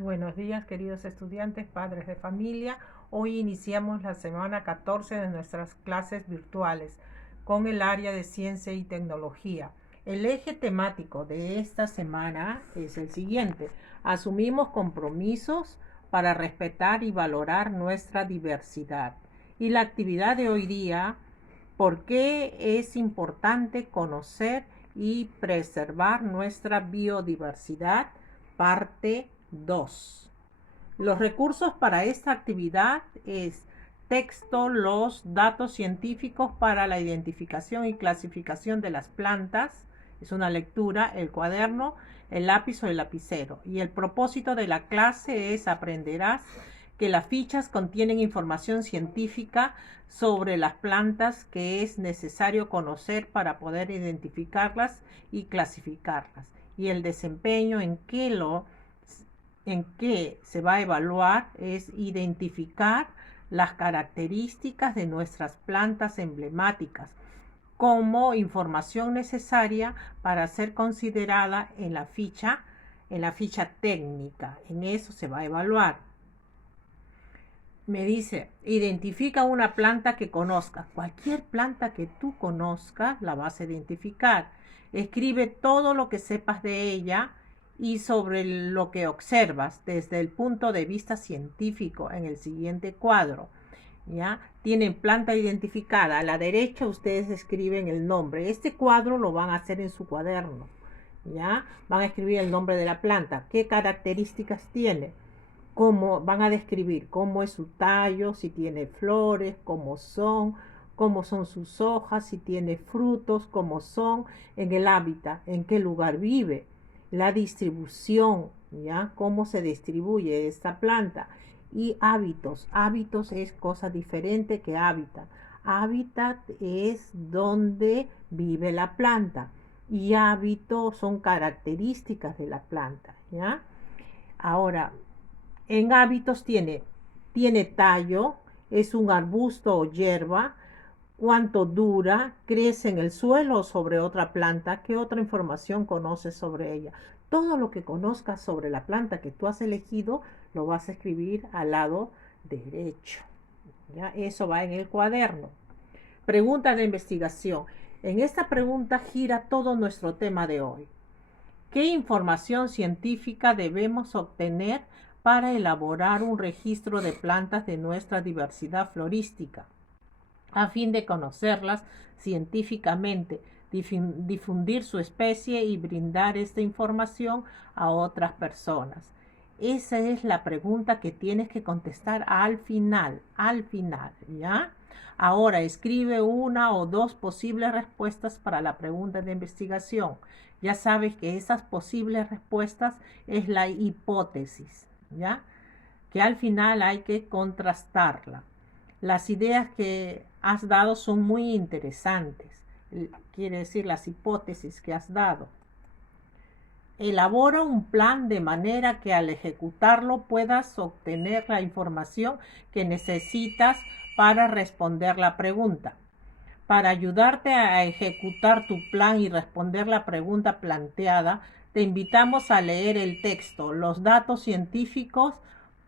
Buenos días, queridos estudiantes, padres de familia. Hoy iniciamos la semana 14 de nuestras clases virtuales con el área de ciencia y tecnología. El eje temático de esta semana es el siguiente. Asumimos compromisos para respetar y valorar nuestra diversidad. Y la actividad de hoy día, ¿por qué es importante conocer y preservar nuestra biodiversidad? Parte 2. Los recursos para esta actividad es texto, los datos científicos para la identificación y clasificación de las plantas, es una lectura, el cuaderno, el lápiz o el lapicero. Y el propósito de la clase es aprenderás que las fichas contienen información científica sobre las plantas que es necesario conocer para poder identificarlas y clasificarlas. Y el desempeño en que se va a evaluar es identificar las características de nuestras plantas emblemáticas como información necesaria para ser considerada en la ficha técnica. En eso se va a evaluar. Me dice, identifica una planta que conozcas. Cualquier planta que tú conozcas la vas a identificar. Escribe todo lo que sepas de ella y sobre lo que observas desde el punto de vista científico en el siguiente cuadro. ¿Ya? Tienen planta identificada. A la derecha ustedes escriben el nombre. Este cuadro lo van a hacer en su cuaderno. ¿Ya? Van a escribir el nombre de la planta. ¿Qué características tiene? Cómo van a describir cómo es su tallo, si tiene flores, cómo son sus hojas, si tiene frutos, cómo son, en el hábitat, en qué lugar vive, la distribución, ¿ya? Cómo se distribuye esta planta. Y hábitos. Hábitos es cosa diferente que hábitat. Hábitat es donde vive la planta. Y hábitos son características de la planta, ¿ya? Ahora, en hábitos tiene tallo, es un arbusto o hierba, cuánto dura, crece en el suelo o sobre otra planta, qué otra información conoces sobre ella. Todo lo que conozcas sobre la planta que tú has elegido lo vas a escribir al lado derecho. ¿Ya? Eso va en el cuaderno. Pregunta de investigación. En esta pregunta gira todo nuestro tema de hoy. ¿Qué información científica debemos obtener para elaborar un registro de plantas de nuestra diversidad florística, a fin de conocerlas científicamente, difundir su especie y brindar esta información a otras personas? Esa es la pregunta que tienes que contestar al final, ¿ya? Ahora escribe una o dos posibles respuestas para la pregunta de investigación. Ya sabes que esas posibles respuestas es la hipótesis, ¿ya? Que al final hay que contrastarla. Las ideas que has dado son muy interesantes, quiere decir las hipótesis que has dado. Elabora un plan de manera que al ejecutarlo puedas obtener la información que necesitas para responder la pregunta. Para ayudarte a ejecutar tu plan y responder la pregunta planteada, te invitamos a leer el texto, los datos científicos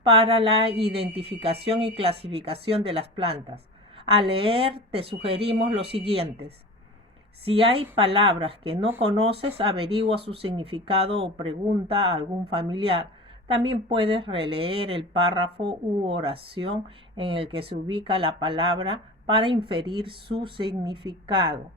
para la identificación y clasificación de las plantas. Al leer, te sugerimos los siguientes. Si hay palabras que no conoces, averigua su significado o pregunta a algún familiar. También puedes releer el párrafo u oración en el que se ubica la palabra para inferir su significado.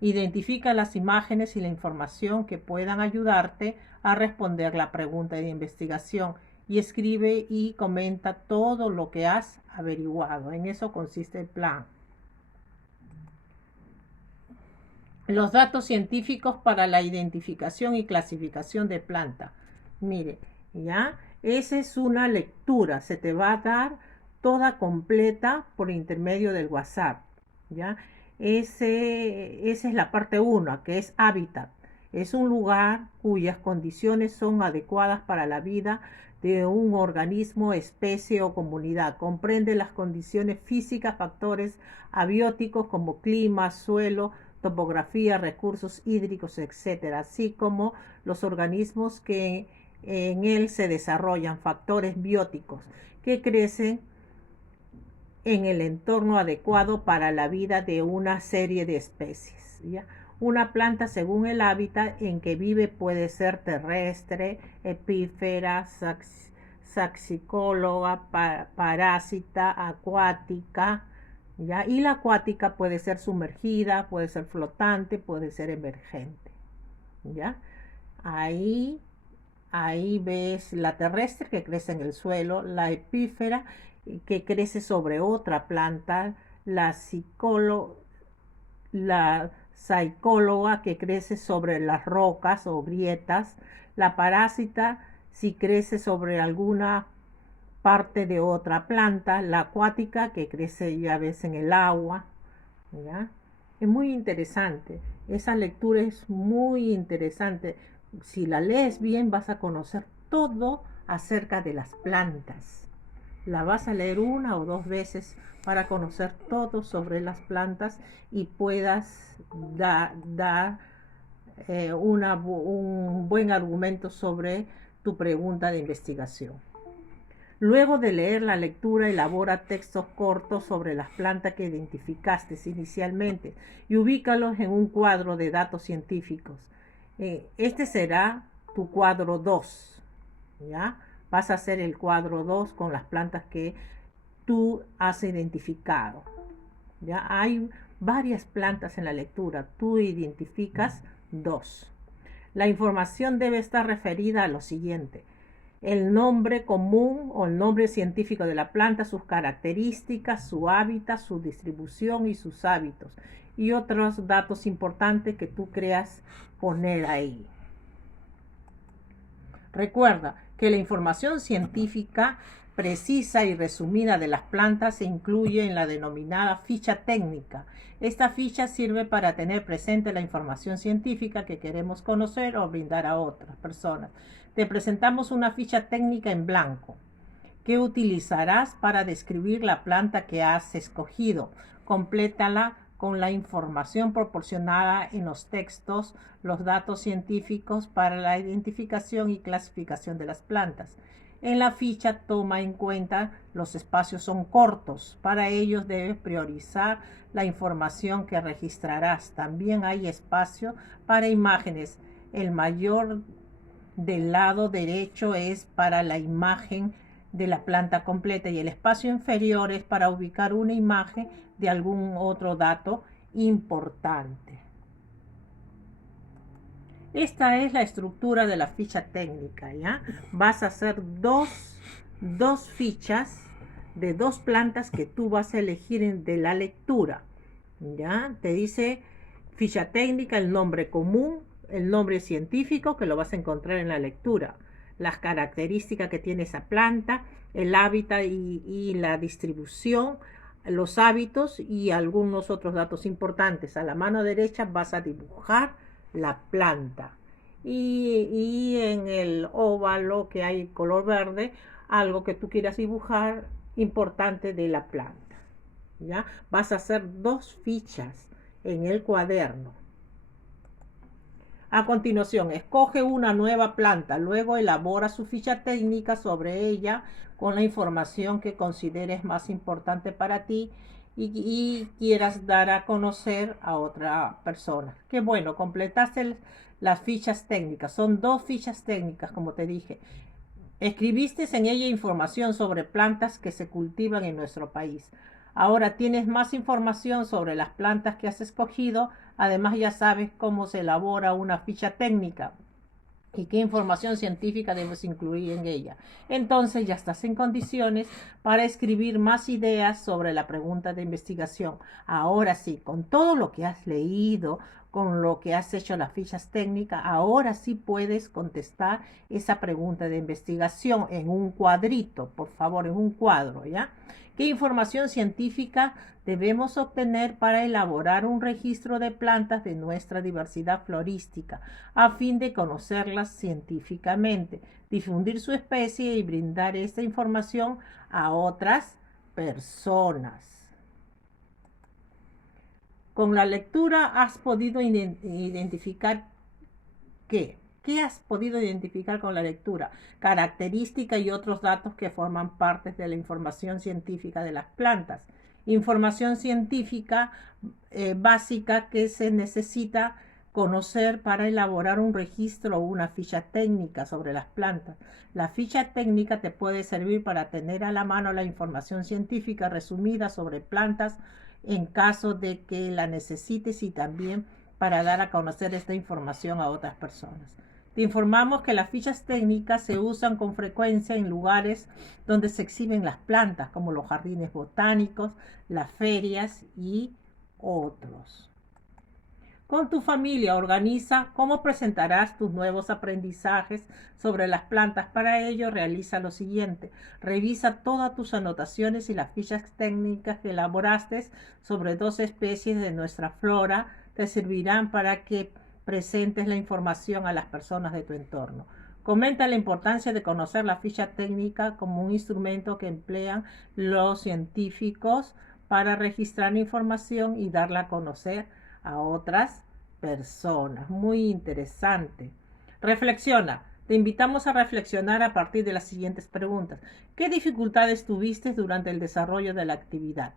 Identifica las imágenes y la información que puedan ayudarte a responder la pregunta de investigación y escribe y comenta todo lo que has averiguado. En eso consiste el plan. Los datos científicos para la identificación y clasificación de planta. Mire, ¿ya? Esa es una lectura, se te va a dar toda completa por intermedio del WhatsApp, ¿ya? Esa es la parte 1, que es hábitat. Es un lugar cuyas condiciones son adecuadas para la vida de un organismo, especie o comunidad. Comprende las condiciones físicas, factores abióticos como clima, suelo, topografía, recursos hídricos, etcétera, así como los organismos que En él se desarrollan factores bióticos que crecen en el entorno adecuado para la vida de una serie de especies, ¿ya? Una planta, según el hábitat en que vive, puede ser terrestre, epífera, saxicóloga, parásita, acuática, ¿ya? Y la acuática puede ser sumergida, puede ser flotante, puede ser emergente, ¿ya? Ahí, ahí ves la terrestre que crece en el suelo, la epífera que crece sobre otra planta, la saicóloga que crece sobre las rocas o grietas, la parásita si crece sobre alguna parte de otra planta, la acuática que crece ya ves en el agua, ¿ya? Es muy interesante, esa lectura es muy interesante. Si la lees bien vas a conocer todo acerca de las plantas. La vas a leer una o dos veces para conocer todo sobre las plantas y puedas dar un buen argumento sobre tu pregunta de investigación. Luego de leer la lectura, elabora textos cortos sobre las plantas que identificaste inicialmente y ubícalos en un cuadro de datos científicos. Este será tu cuadro 2, ¿ya? Vas a hacer el cuadro 2 con las plantas que tú has identificado, ¿ya? Hay varias plantas en la lectura, tú identificas 2. La información debe estar referida a lo siguiente: el nombre común o el nombre científico de la planta, sus características, su hábitat, su distribución y sus hábitos, y otros datos importantes que tú creas poner ahí. Recuerda que la información científica precisa y resumida de las plantas se incluye en la denominada ficha técnica. Esta ficha sirve para tener presente la información científica que queremos conocer o brindar a otras personas. Te presentamos una ficha técnica en blanco que utilizarás para describir la planta que has escogido. Complétala con la información proporcionada en los textos, los datos científicos para la identificación y clasificación de las plantas. En la ficha toma en cuenta los espacios son cortos. Para ellos debes priorizar la información que registrarás. También hay espacio para imágenes. El mayor del lado derecho es para la imagen de la planta completa y el espacio inferior es para ubicar una imagen de algún otro dato importante. Esta es la estructura de la ficha técnica, ¿ya? Vas a hacer dos fichas de dos plantas que tú vas a elegir de la lectura, ¿ya? Te dice ficha técnica, el nombre común, el nombre científico que lo vas a encontrar en la lectura, las características que tiene esa planta, el hábitat y la distribución, los hábitos y algunos otros datos importantes. A la mano derecha vas a dibujar la planta y en el óvalo que hay color verde, algo que tú quieras dibujar importante de la planta, ¿ya? Vas a hacer dos fichas en el cuaderno. A continuación, escoge una nueva planta, luego elabora su ficha técnica sobre ella con la información que consideres más importante para ti y quieras dar a conocer a otra persona. Qué bueno, completaste las fichas técnicas. Son dos fichas técnicas, como te dije. Escribiste en ella información sobre plantas que se cultivan en nuestro país. Ahora tienes más información sobre las plantas que has escogido. Además ya sabes cómo se elabora una ficha técnica y qué información científica debes incluir en ella. Entonces ya estás en condiciones para escribir más ideas sobre la pregunta de investigación. Ahora sí, con todo lo que has leído, con lo que has hecho las fichas técnicas, ahora sí puedes contestar esa pregunta de investigación en un cuadrito, por favor, en un cuadro, ¿ya? ¿Qué información científica debemos obtener para elaborar un registro de plantas de nuestra diversidad florística a fin de conocerlas científicamente, difundir su especie y brindar esta información a otras personas? Con la lectura has podido identificar ¿qué? ¿Qué has podido identificar con la lectura? Características y otros datos que forman parte de la información científica de las plantas. Información científica básica que se necesita conocer para elaborar un registro o una ficha técnica sobre las plantas. La ficha técnica te puede servir para tener a la mano la información científica resumida sobre plantas en caso de que la necesites y también para dar a conocer esta información a otras personas. Te informamos que las fichas técnicas se usan con frecuencia en lugares donde se exhiben las plantas, como los jardines botánicos, las ferias y otros. Con tu familia organiza cómo presentarás tus nuevos aprendizajes sobre las plantas. Para ello realiza lo siguiente: revisa todas tus anotaciones y las fichas técnicas que elaboraste sobre 2 especies de nuestra flora. Te servirán para que presentes la información a las personas de tu entorno. Comenta la importancia de conocer la ficha técnica como un instrumento que emplean los científicos para registrar información y darla a conocer a otras personas. Muy interesante. Reflexiona. Te invitamos a reflexionar a partir de las siguientes preguntas. ¿Qué dificultades tuviste durante el desarrollo de la actividad?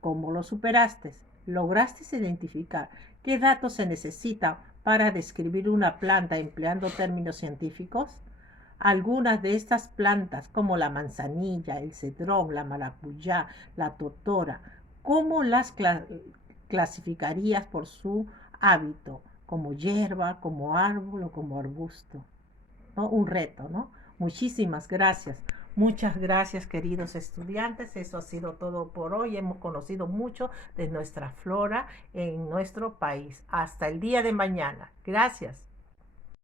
¿Cómo lo superaste? ¿Lograste identificar qué datos se necesitan para describir una planta empleando términos científicos? Algunas de estas plantas, como la manzanilla, el cedrón, la maracuyá, la totora, ¿cómo las clasificarías por su hábito? ¿Como hierba, como árbol o como arbusto? ¿No? Un reto, ¿no? Muchísimas gracias. Muchas gracias, queridos estudiantes. Eso ha sido todo por hoy. Hemos conocido mucho de nuestra flora en nuestro país. Hasta el día de mañana. Gracias.